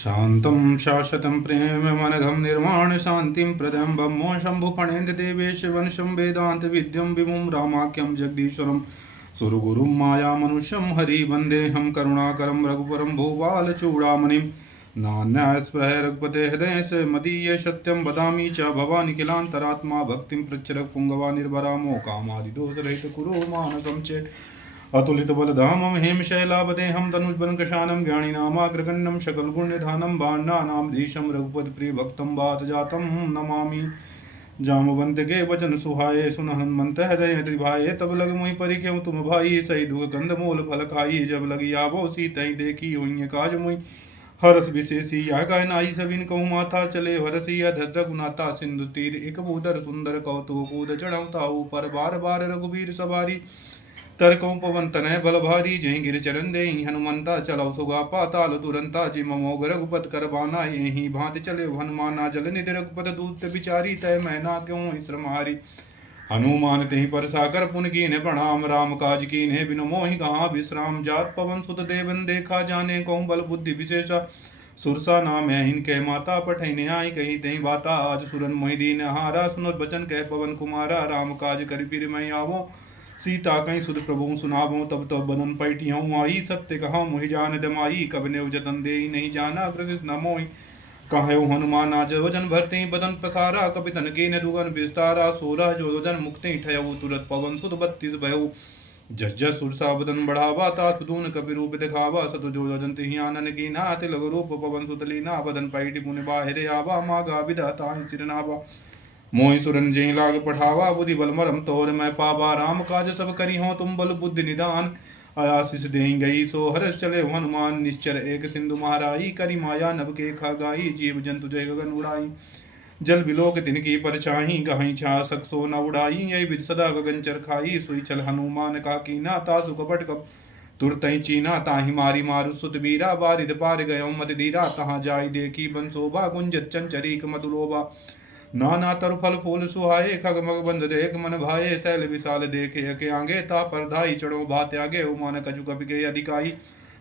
शान्तं शाश्वतं प्रेममनघं निर्वाण शान्तिं प्रदं ब्रह्मो शम्भुफणेन्द्र देवेश वंशं वेदांत विद्यं विमुं रामाख्यं जगदीश्वरं सुरगुरुं मायामनुष्यं हरिवन्देऽहं करुणाकरं रघुपरं भूपालचूडामणिं नान्यस्पृह रघुपते हृदय से मदीये सत्यं वदामि च भवानिखिलान्तरात्मा भक्तिं पृच्छरः पुंगवा निर्भरामो कामादिदोषरहित कुरु मानसं च अतुलित बलधामं हेमशैलावदेहं तनुजबलकृशानं ज्ञानिनामाग्रगण्यं शकलगुण्यधानं बाणानामधीशं रघुपतिप्रियभक्तं वातजातं नमामि जामवंत के वचन सुहाये सुन हनुमंत हृदय त्रिभाये तब लग मुहि परि क्यों तुम भाई सही दुख कंद मूल फल खाई जब लगी आवो सी तई देखी हुई काज मुहि हरस विशेषी यह गाय नाई सबिन कहूँ माथा चले हरसी अधर रघुनाथा सिंधु तीर एक भूधर सुंदर कौतु कूद चढ़ऊ ताऊ पर बार बार रघुबीर सवारी तरकौ पवन तनय बल भारी जय गिर चरण दे हनुमंता चलौ सुगा पाताल तुरंता जिम मोग रघुपत कर बाना यही भांति चले हनुमाना जल निधि रघुपत दूत बिचारी तय मैना क्यों श्रम हारी हनुमान तेहि पर साकर पुन कीन्हे प्रणाम राम काज कीन्हे बिनु मोहि कहाँ विश्राम जात पवन सुत देवन देखा जाने कौन बल बुद्धि विशेषा सुरसा नाम है इनके माता पठैने आई कही तही बाता आज सुरन मोहिदीन हारा सुनत बचन कह पवन कुमारा राम काज कर फिर मैं आवो सीता कहीं सुध प्रभु सुनावो तब तब बदन पैटियों आई सत्य कहा मोहि जान दमाई कब ने जतन दे नहीं जाना ग्रसिस न मोहि कहो हनुमान आज वजन भरते बदन पसारा कपि तन के दुगन विस्तारा सोरा जो वजन मुक्ति ठयऊ तुरत पवन सुत 32 भयऊ जस जस सुरसा बदन बढ़ावा ता सुदून कपि रूप दिखावा सत जो वजन तिहि आनन की ना तिलक रूप पवन सुत लीना बदन पैटि पुनि बाहिरे आवा मागा विधाता सिरनावा मोहि सुरन जहि लाग पठावा बुद्धि बल मरम तोर मैं पावा राम काज सब करी हो तुम बल बुद्धि निदान आशीष दे गई सो हर्ष चले हनुमान निश्चर एक सिंधु महाराई करी माया नभ के खा गाई जीव जंतु जय गगन उड़ाई जल बिलोक तिनकी परछाई गहई छा सकसो न उड़ाई यही विद सदा गगन चर खाई सुई चल हनुमान का कीना तासु कपट कप तुरतई चीना ताहि मारी मारु सुत बीरा बारिद पार गयो मत दीरा तहाँ जाई देखी बंसोबा गुंजत चंचरीक मधुलोबा नाना तरु फल फूल सुहाए खग मग बंद देख मन भाए सैल विशाल देखे अके आगे ता परधाई चढ़ो भात आगे उमान कछु कपि के अधिकाई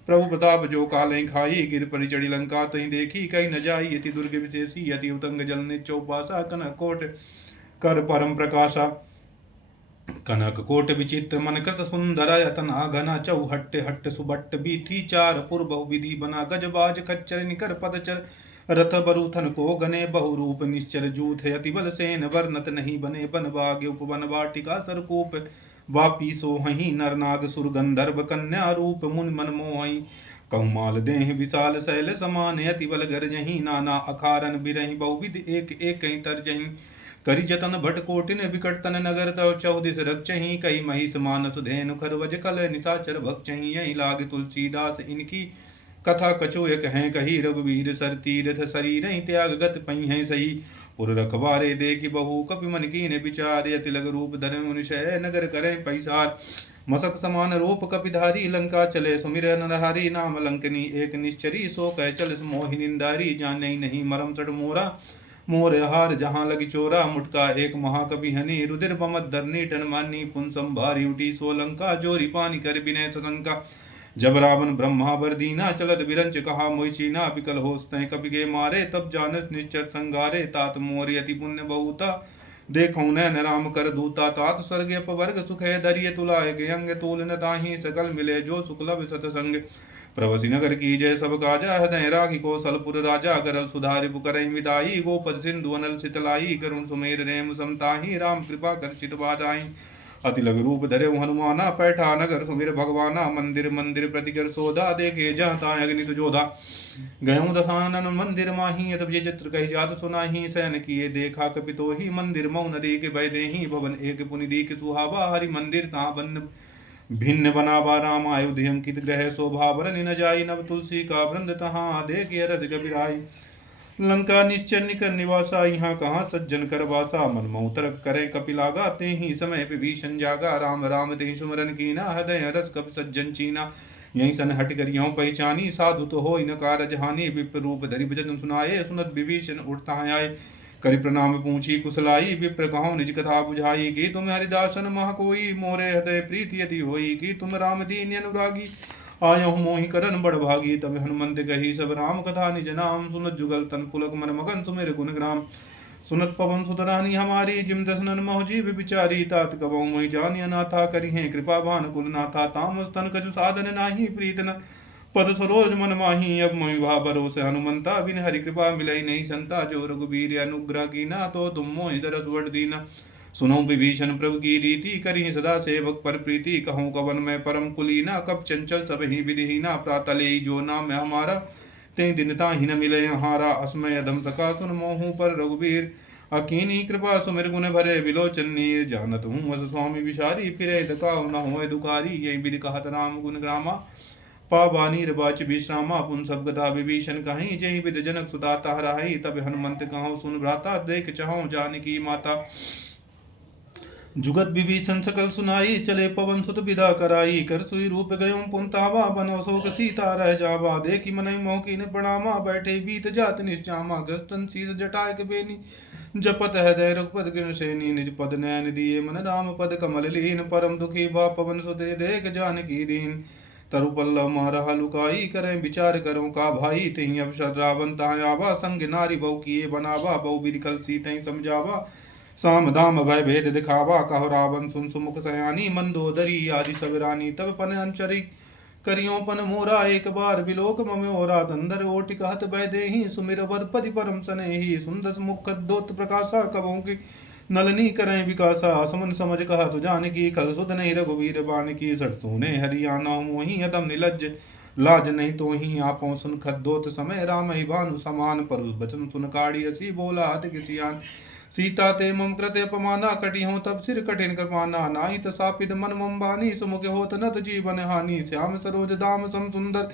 प्रभु प्रताप जो कालई खाई गिर परि चढ़ी लंका तही देखी कही न जाई यति दुर्ग विशेषी यति उतंग जल निचौपासा कनक कोट कर परम प्रकाशा कनक कोट विचित्र मन कृत सुंदर यतन आघना चौहट्ट हट्ट सुबट्ट बीथी चार पुर बहु विधि बना गजबाज खच्चर निकर पदचर रथ बरूथन को गने बहुरूप निश्चर जूथ अति बल सेन वर्णत नहीं बने बन भाग्य उपवन वाटिका सरकूप वापी सोहही नरनाग सुर गंधर्व कन्या रूप मुन मन मोहई कौमाल देह विशाल शैल समान अति बल गर्जही नाना अखारन बिरही बहुविध एक एक तरजही करी जतन भट कोटिन विकट तन नगर तव चौदिस रक्षही कई महिष मानस धेनु खरवज कल निशाचर भक्षही यही लाग तुलसीदास इनकी कथा कछु एक हैं कही रघुवीर सर तीरथ शरीर त्याग गत पई हैं सही पुर रखवारे देखी बहु कपि मन कीन विचारे तिलक रूप धर मनुष्य नगर करें पैसार मसक समान रूप कपिधारी लंका चले सुमिर नरहारी नाम लंकनी एक निश्चरी सो कह चल मोहि निंदारी जाने नहीं मरम सट मोरा मोर हार जहाँ लगी चोरा मुटका एक महाकवि हनी रुदिर बमत धरनी टन मानी पुन संभारी उठी सोलंका जोरी पानी कर बिनय सतंका जब रावण ब्रह्मा बर दीना चलत बिरंच कहा मोहि चीना विकल होस तय कपि गे मारे तब जानस निश्चर संगारे तात मोर यति पुण्य बहुता देखौ न राम कर दूता तात स्वर्ग अपवर्ग सुख है दरिय तुलाय के अंग तूल न ताहि सकल मिले जो सुकलब सतसंग प्रवसी नगर की जय सब काजा हृदय राखी कौशलपुर राजा करल सुधारि पुकरहि विदाई गोपद सिंधु अनल शीतलाई करुण सुमेर रेम समताहि राम कृपा कर चित बाजाई अति लघु रूप धरे हनुमाना पैठा नगर सुमिर भगवाना मंदिर मंदिर प्रतिकर सोधा देखे जहता अग्नि जोधा गयों दसानन मंदिर माही तब ये चित्र कही जात सुनाही सैन किए देखा कपितो ही मंदिर मऊ नदी के बह देही भवन एक पुनि दीक सुहावा हरि मंदिर ता बन भिन्न बनावा राम आयुधि अंकित ग्रह शोभा बरन न जाई नव तुलसी का वृंद तहाँ देखे रस गबिराई लंका निश्चर निकर निवासा यहाँ कहाँ सज्जन कर वासा मन मऊतर करे कपिलागा ते ही समय विभीषण जागा राम राम ते सुमरन कीना हृदय रस कप सज्जन चीना यही सन हट कर यों पहचानी साधु तो हो इन कारज हानि विप्र रूप धरि भजन सुनाए सुनत विभीषण उठता आए करि प्रणाम पूछी कुशलाई विप्र कहो निज कथा बुझाई कि तुम हरिदासन मह कोई मोरे हृदय प्रीति यदि होई कि तुम राम दीन अनुरागी आयहु मोहि करन बड़ भागी। तब हनुमंत कही सब राम कथा निज नाम। सुनत जुगल तन पुलक मन मगन सुमेर गुण ग्राम। सुनत पवन सुत रानी हमारी जिम दसनन मोह जीव बिचारी। तात कबहु मोहि जानिय नाथा करी है कृपा भान कुल नाथा। तामस तन कछु साधन नाही प्रीत न पद सरोज मन माही। अब मोहि भा भरोसे हनुमंता बिन हरि कृपा मिलई नहीं संता। जो रघुबीर अनुग्रह कीना तो तुम मोहि दरस वड दीना। सुनो विभीषण प्रभु की रीति करी सदा सेवक पर प्रीति। कहूँ कवन में परम कुलीना कब चंचल सब ही विधिहीना। प्रातले जो नाम हमारा ते दिनता ही न मिले हारा। असमय अधम सका सुन मोहू पर रघुबीर। अकीनी कृपा सुमिर गुण भरे विलोचन नीर। जानत हूँ वस स्वामी विशारी फिरे दकाउ न होए दुखारी। यही विधि कहत राम गुण ग्रामा पावानी रबाच विश्रामा। पुन सब गधा विभीषण कहीं जय विद जनक सुता तहराई। तब हनुमंत कहो सुन भ्राता देख चाहो जानकी माता। जुगत विभीषण सकल सुनाई चले पवन सुत विदा कराई। कर सुई रूप गयो पुनतावा बनो शोक सीता रह जावा। देखी मनई मोह कीन प्रणामा बैठे बीत जात निश्चामा। ग्रस्तन शीस जटाय के बेनी जपत हृदय रघुपद गिन सेनी। निज पद नयन दिए मन राम पद कमल लीन। परम दुखी बा पवन सुते देख जानकी दीन। तरु पल्लव मारहा लुकाई करें विचार करो का भाई। तही अवसर रावण तहाँ आवा संग नारी बहु किए बनावा। बहु विधि कल सीतहि समझावा साम दाम भय भेद दिखावा। कहो रावण सुन सुमुख सयानी मंदोदरी आदि सब रानी। तब पन अंचरी करियो पन मोरा एक बार बिलोक मम्योरा। तंदर ओटि कहत भय देहि सुमिर बद पति परम सनेहि। सुंदस मुख दोत प्रकाशा कबों की नलनी करें विकासा। समन समझ कहा तो जानकी कल सुध नहीं रघुवीर बान की। सठ सोने हरियाणा मोहि अदम निलज्ज लाज नहीं तो ही आपो सुन खद्दोत समय। राम ही भानु समान पर बचन सुन काढ़ी हसी बोला अति किसियान। सीता ते मम कृते अपमाना कटी हो तब सिर कठिन कृपाना। नाहि तसापिद मन मम बानी सुमुख होत नत जीवन हानि। श्याम सरोज दाम सम सुंदर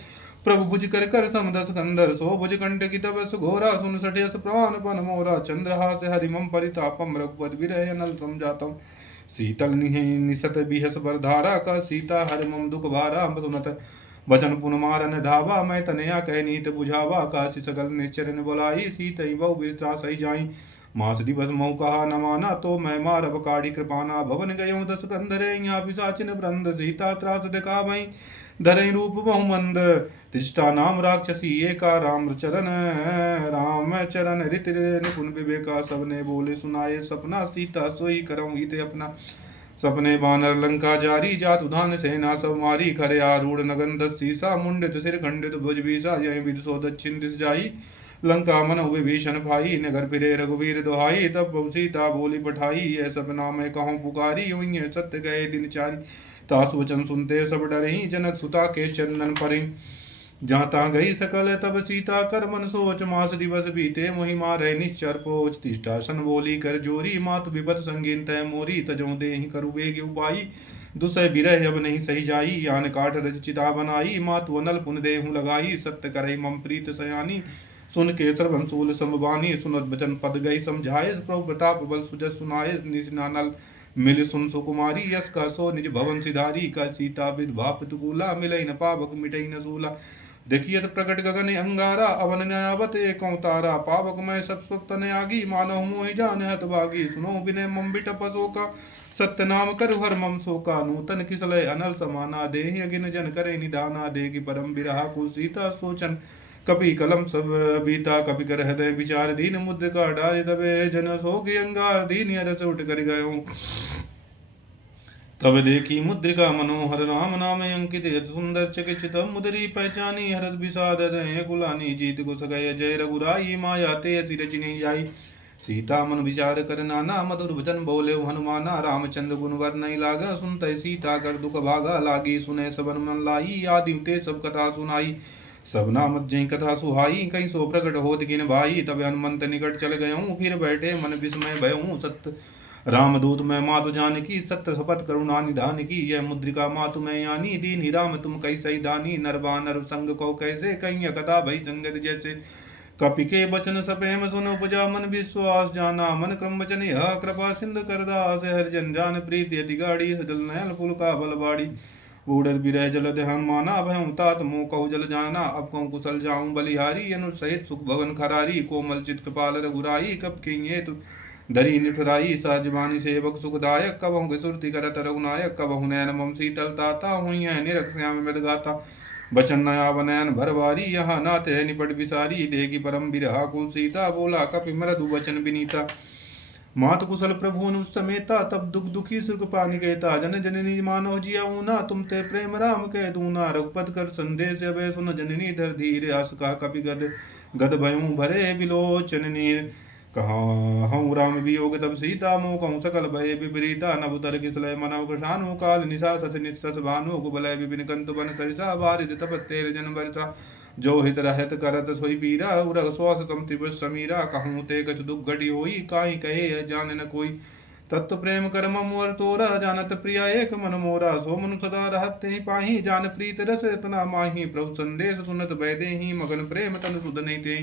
प्रभु भुज कर कर समदस कंदर। सो भुज कंठ की तबस घोरा सुन सठियस प्रवान पन मोरा। चंद्रहास हरि मम परितापम रघुपति विरह नल समझातम। शीतल निसत बिहस बरधारा का सीता हरि मम दुख भारा। सुनत वचन पुन मारन धावा मैं तनया कह नीत बुझावा। काशी सकल निश्चरन बोलाई सीतई बहु वित्रासई जाई। मास दिवस मऊ कहा न माना तो मैं मारब काढ़ी कृपाना। भवन गयो दस कंधरे यहाँ पिशाचिन वृंद। सीता त्रास दिखा भई धरई रूप बहुमंद। तिष्ठा नाम राक्षसी एका राम चरण रित निपुण विवेका। सबने बोले सुनाए सपना सीता सोई करऊँ हित अपना। सपने बानर लंका जारी जात उधान सेना सब मारी। खरे आरूढ़ नगन दस सीसा मुंडित सिर खंडित भुज बीसा। यही विदसो दक्षिण दिस जाई लंका मन विभीषण भाई। नगर फिरे रघुवीर दोहाई तब सीता बोली पठाई। यह सब नाम कहूँ पुकारी हुई सत्य गए दिन चारी। तासु वचन सुनते सब डरहि जनक सुता के चरणन परि। जहाँ तहाँ गई सकल तब सीता कर मन सोच। मास दिवस बीते मोहि मारै निश्चर पोच। तिष्ठासन बोली कर जोरी मातु विपत संगीन तय मोरी। तजो देहि करु बेग उपाई दुसह बिरह अब नहीं सही जाई। यान काट रच चिता बनाई मातु अनल पुन देहु लगाई। सत्य करहि मम प्रीत सयानी सुन के सर्वंसूल समबानी। सुनत बचन पद गई समझाए प्रभु प्रताप बल सुजस सुनाए। निशिनानल मिल सुन सुकुमारी यस का सो निज भवन सिधारी। का सीता विधवा प्रतिकूला मिलई न पावक मिटई न सूला। देखियत प्रकट गगन अंगारा अवन न्यावत एकौ तारा। पावक मैं सब स्वप्त आगी मानव मोहि जान हत भागी। सुनो बिने मम बिटप शोका सत्य नाम करु हर मम शोका। नूतन किसलय अनल समाना देहि अगिन जन करे निदाना। देगी परम बिरहा कुल सीता सोचन कपि कलम सब बीता। कपि कर हृदय विचार दीन मुद्रिका डारि दबे। जन सोग अंगार दीन रस उठ कर गयो। तब देखी मुद्रिका मनोहर राम नाम अंकित। यत सुंदर चकित मुदरी पहचानी। हरत विषाद कुलानी जीत को सगय जय रघुराई। माया ते असि रचनी जाई। सीता मन विचार कर नाना मधुर वचन बोले हनुमाना। रामचंद्र गुण वर्णय लागा सुनते सीता कर दुख भागा। लागी सुने सबन मन लाई आदि ते सब कथा सुनाई। सब नाम जय कथा सुहाई कहीं सो प्रकट होत गिन भाई। तब हनुमंत निकट चल गयऊँ फिर बैठे मन विस्मय भयऊँ। सत्य रामदूत मैं मातु जानकी सत्य शपथ करुणा निधान की। यह मुद्रिका मातु मैं यानी दीन राम तुम कई सही दानी। नरबानर संग को कैसे कहीं कथा भई संगत जैसे। कपि के बचन सपेम सुन उपजा मन विश्वास जाना। मन क्रम वचन यह कृपा सिंधु करदास। हरिजन जान प्रीति अति गाड़ी सजल नयल फुल का बलबाड़ी। बूढ़त बिरह जल ध्यान माना भयं तात मोह कहु जल जाना। अब कहूँ कुशल जाऊँ बलिहारी अनु सहित सुख भवन खरारी। कोमल चित कृपाल रघुराई कब किए तु धरी निठुराई। सहजवानी सेवक सुखदायक कबहु सुरति करत रघुनायक। कबहु नयन मम शीतल ताता हुई है निरख श्याम मृदगाता। बचन नया बनयन भरवारी, यहाँ नाते है निपट बिसारी, देगी परम बिरहा कुल सीता, बोला कपि मृदु वचन विनीता। मात कुशल प्रभु अनुज समेता, तब दुख दुखी सुख पानी कहता, जन जननी मानो जिया ऊना, तुम ते प्रेम राम कह दूना, रघुपत कर संदेश अभय सुन, जननी धर धीर हस कहा कपि गद गद भयऊ भरे बिलोचन नीर। कहाँ हूँ राम वियोग तब सीता, मोह कहूँ सकल भय विपरीता, नभ उतर किसलय मनव कृषानु, काल निशा सस निशस भानु, कुबलय विपिन कंतु बन सरिसा, वारिद तपत्तेर जन बरसा, जो हित रहत करत सोई पीरा, उरग श्वास तम त्रिभुज समीरा, कहूँ ते कछु दुख घटी होई, काई कहे जान न कोई, तत्व प्रेम कर मोर तोरा, जानत प्रिया एक मन मोरा, सो मनु सदा रहत ते पाही, जान प्रीत रस इतना माही, प्रभु संदेश सुनत बैदे ही, मगन प्रेम तन सुध नहीं ते।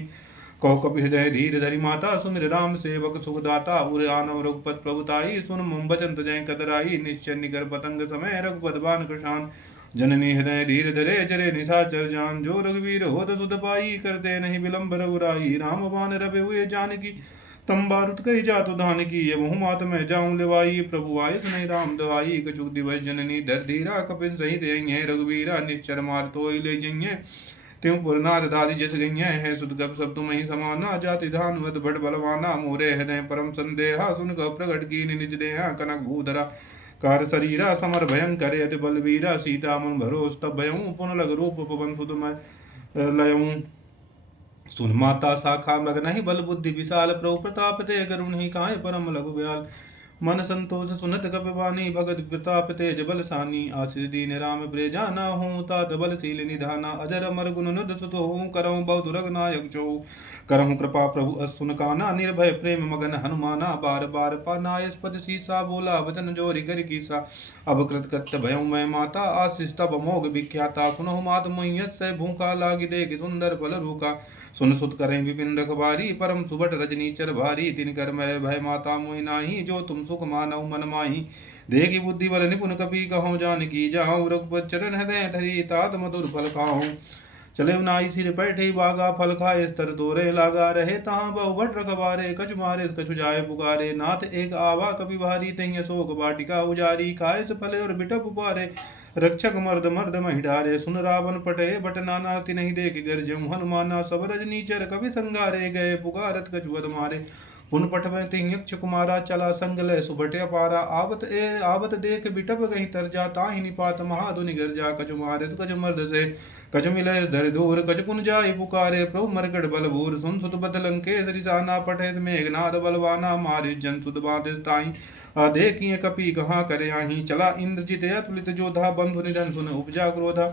कहो कपि हृदय धीर धरि माता, सुमिर राम सेवक सुखदाता, उर आनव रघुपत प्रभुताई, सुन मुम बचन तजय कतराई, निश्चय निकर पतंग समय, रघुपत बान कृशान, जननी हृदय धीर धरे चरे निशाचर जान, जो रघुवीर होत सुध पाई, करते नहीं विलंब रघुराई, राम बान रबे हुए जानकी, तम बारुत कही जातु धान की, ये बहु मात में जाऊं लेवाई, प्रभु आय सुनहि राम दवाई, कछुक दिवस जननी धर धीरा, कपिन सहित अइहें रघुवीरा, निश्चर मार तोहि ले जइहें, त्यों पुरनाथ दादी जस गई है, सुध गप सब तुम ही समाना, जाति धानुवत बड़ बलवाना, मोरे हृदय परम संदेहा, सुन कह प्रगट की निज देहा, कनक भूधरा कार शरीरा, समर भयंकर अति बलवीरा, सीता मन भरोस तब भयऊं, पुन लग रूप पवन सुध लयऊं, सुन माता शाखा मग नहीं बल बुद्धि विशाल, प्रभु प्रताप ते करुण ही काय परम लघु ब्याल, मन संतोष सुनत कपिवानी, भगत प्रताप तेज बल सानी, आशीष दीन राम प्रिय जाना हूँ, तात बल शील निधाना, अजर अमर गुण नुद सुत हूँ, करहूँ बहुत दुरग नायक जो, करहूँ कृपा प्रभु असुन काना, निर्भय प्रेम मगन हनुमाना, बार बार पानायस्पद सीसा, बोला वचन जोरि कर कीसा, अब कृत कृत्य भयऊ मैं माता, आशीष तब मोग विख्याता, सुनहु मात मोहियत से भूखा, लागी देख सुंदर फल रूखा, सुन सुत करें विपिन रखबारी, परम सुबट रजनीचर भारी, तिन कर मैं भय माता मोहि नाही, जो तुम सुख मानव मन माही, देगी बुद्धि बल निपुण कपि कहो जानकी, जाऊँ रघुपत चरण हृदय धरी, तात मधुर फल खाऊं, चले नाई सिर बैठे बागा, फल खाए स्तर तोरे लागा, रहे तहाँ बहु भट रखबारे, कछु मारे कछु जाए पुकारे, नाथ एक आवा कपि भारी, तही अशोक वाटिका उजारी, खाए से फले और बिटप उपारे, रक्षक मर्द मर्द महिडारे, सुन रावण पटे बट नाना, तिनहि देख गर्जम हनुमाना, सब रजनीचर कवि संगारे, गए पुकारत कछु अध मारे, पुन पटवे तिहि यक्ष कुमारा, चला संग लय सुभटे अपारा, आवत देख बिटप गही तरजा, ताहि निपात महाधुनि गर्जा, कछु मारित कछु मर्द से कछु मिलय धर दूर, कछु पुन जाय पुकारे, प्रभु मरकट बलभूर, सुन सुत बद लंकेश रिसाना, पठेत मेघनाद बलवाना, मारित जन सुत बाधित ताहि, देखिए कपि कहाँ करे आही, चला इंद्रजित अतुलित जोधा, बंधु निधन सुन उपजा क्रोधा,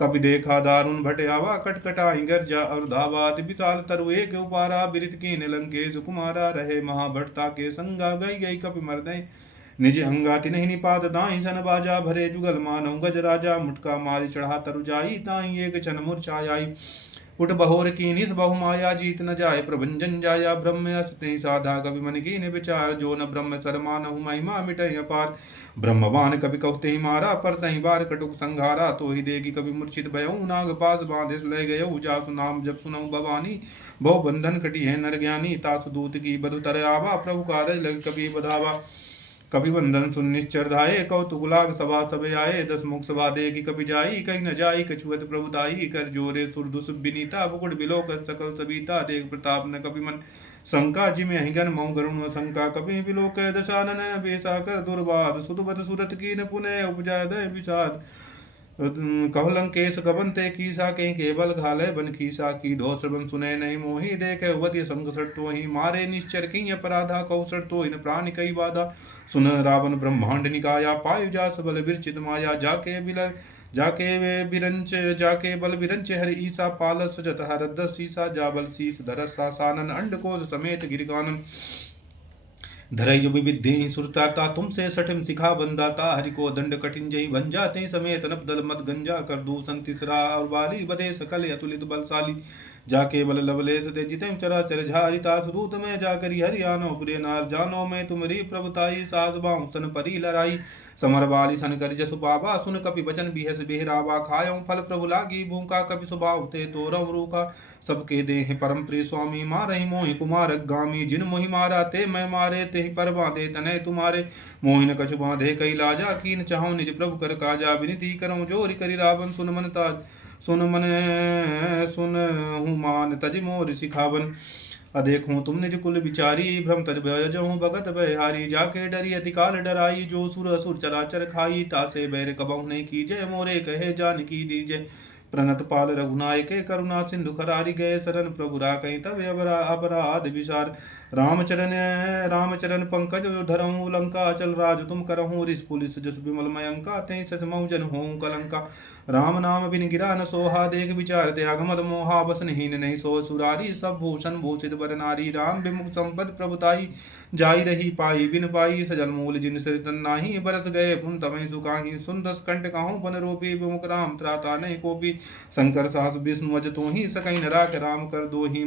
कपि देखा दारुण भटयावा, कटकटाई गर्जा और धावा, विशाल तरु एक उपारा, बिरित कीन लंकेश कुमारा, रहे महाभट्टा के संगा, गई गई कपि मर्दय निज अंगाति नहीं निपात, दाई सन बाजा भरे जुगल मानव, गज राजा मुटका मारी चढ़ा तरु जाई, ताई एक छन मूर्छा आई, उठ बहोर कीनिस बहु माया, जीत न जाय प्रभंजन जाया, ब्रह्म अस्ति साधा कवि मन कीन विचार, जो न ब्रह्म सरमान महिमा मिटय अपार, ब्रह्मवान कवि कहते ही मारा, पर तही बार कटुक संघारा, तो ही देगी कवि मूर्छित भयऊ, नाग पास बांधिस लय गयऊ, जासु नाम जब सुनऊ भवानी, भव बंधन कटी है नर ज्ञानी, तासु दूत की बधु तर आवा, प्रभु कारज लग कवि बधावा, कवि वंदन सुन निश्चर धाये, कौतुक लाग सभा सब आये, दस मुख सभा देखी कपि जाई, कहीं न जाई कछुअत प्रभु ताई, कर जोरे सुर दुस विनीता, बुकुट बिलोक सकल सबीता, देख प्रताप न कपि मन शंका, जिमे हिगन मऊ गरुण शंका, कपि बिलोक दशानन बेसा, कर दुर्बाद सुतबत सुरत की न पुनः उपजा दय विषाद, कह लंकेश कवन ते कीसा, कहीं केवल घालय बन खीसा, की धो श्रवण सुने नहीं मोही, देखे वध्य संकट तो ही, मारे निश्चर की अपराधा, कौशट तो इन प्राण कई बाधा, सुन रावण ब्रह्मांड निकाया, पायु जा सबल विरचित माया, जाके वे बिरंच जाके बल बिरंच हरि ईसा, पालस सजत हरद सीसा, जाबल शीस धरस सानन, अंडकोश समेत गिरिकानन, धरई जो विविधि सुरताता, तुमसे सठिम सिखा बंदाता, हरि को दंड कठिन जही बन जाते, समेत नबदल मत गंजा, कर दूषण तीसरा और बाली, बदे सकल अतुलित बलशाली, जाके बल लवलेश ते जितेम चराचर झारिता, सुदूत में जाकर हरियाणो प्रिय नार, जानो मैं तुमरी प्रभुताई, सास बाहु सन परी लड़ाई, समर वाली सन कर जसु पावा, सुन कपि बचन बिहस बेहरावा, खायो फल प्रभु लागी भूखा, कपि स्वभाव ते तो रव रूखा, सबके देह परम प्रिय स्वामी, मारहि मोहि कुमार गामी, जिन मोहि मारा ते मैं मारे, तेहि पर बांधे तनय तुम्हारे, मोहि न कछु बांधे कई लाजा, कीन चाहो निज प्रभु कर काजा, विनती करऊँ जोरि करि रावण सुन मन ताज, सुन मन सुन हुमान तज मोर सिखावन। अदेखूं तुम निज कुल बिचारी, भ्रम तज भयजहूं भगत बहिहारी। जाके डरी अति काल डराई, जो सुर असुर चराचर खाई। तासे बैर कबहु नहीं कीजय, मोरे कहे जानकी दीजय। प्रणत पाल रघुनायके, करुणा सिंधु खरारी। गए शरण प्रभु राखई, तब अपराध विसार। रामचरण पंकज धरऊं लंका, चल राज तुम करहूं रिस पुलिस जस विमल मयंका। तै सच मौजन होऊं कलंका, राम नाम बिन गिरा न सोहा। देख विचार त्याग मद मोहा, बसनहीन नहीं सो सुरारी। सब भूषण भूषित बर नारी, राम विमुख संपद प्रभुताई। जाई रही पाई बिन पाई, सजल मूल जिन सिर तन नाही। बरस गए पुन तमहि सुकाहि, सुन दस कंठ कहूँ बन रूपी। विमुख राम त्राता नहीं कोपी, शंकर सास विष्णु अज तू ही। सकई न राख राम कर दो ही,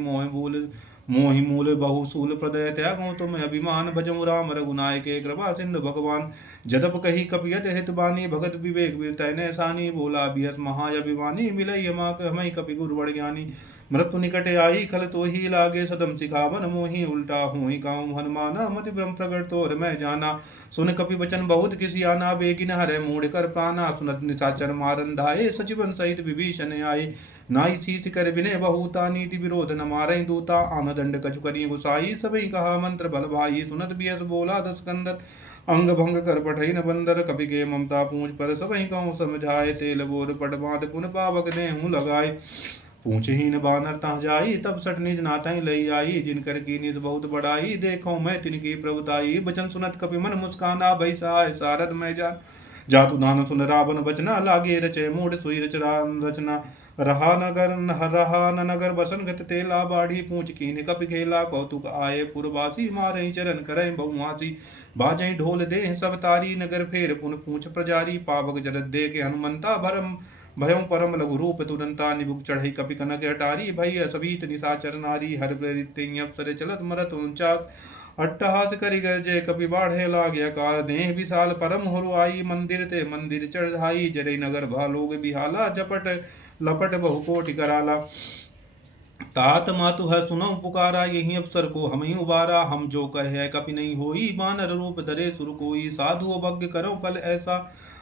मोहि मूल बहुसूल प्रदय त्यागो तुम अभिमान। भजऊ राम रघुनायके, कृपा सिंधु भगवान। जदप कही कपियत हित बानी, भगत विवेक वीरतय नैसानी। बोला बियस महाअभिमानी, मिलई हमा हमई कपि गुरु बड़ ज्ञानी। मृत्यु निकट आई, खल तो ही लागे। सदम सिखावन मोहि, उल्टा हुई काऊ हनुमाना। मति भ्रम प्रगट तोर मैं जाना, सुन कपि वचन बहुत किसी आना। बेगिन हरै मूढ़ कर प्राणा, सुनत निशाचर मारन धाये। सचिवन सहित विभीषण आए, नाई शीस कर विनय बहुता। नीति विरोध न मारई दूता, आन दंड कछु करी गुसाई। सबई कहा मंत्र बल भाई, सुनत बियस बोला दस कंदर। अंग भंग कर पठई न बंदर, कपि के ममता पूछ पर। सबई कहूँ समझाए, तेल बोर पट बाँध पुन पावक देहूँ लगाए। पूछहीन बानर तह जाई, तब सठ निज नातहि लई आई। जिनकर की निज बहुत बड़ाई, देखो मैं तिनकी प्रभुताई। बचन सुनत कपि मन मुस्काना, भई सहाय सारद मैं जान। जातु दान सुन रावण बचना, लागे रचे मूढ़ सुई रचना। रहा न नगर बसन, गत तेला बाढ़ी। पूछ कीन कपि खेला, कौतुक आये पुरवासी। मारई चरण करई बहुआसी, बाजई ढोल दे सब तारी। नगर फेर पुन पूछ प्रजारी, पावक जरद दे के हनुमंता। भरम भयं परम लघु रूप तुरंता, निबुक चढ़ई कपि कनक अटारी। भय सभीत निशाचर नारी, हर प्रवृत्ति अप्सर चलत मरत 49। अट्टहास करि गरजे कपि बाढ़े लागे अकाल। देह विशाल परम हुरुआई, मंदिर ते मंदिर चढ़ाई। जरई नगर भालोग बिहाला, जपट लपट बहु कोटि कराला। तात मातु है सुनऊ पुकारा, यही अवसर को हमें उबारा। हम जो कहे कपि नहीं होई, बानर रूप धरे सुर कोई। साधु अवज्ञ करो पल ऐसा,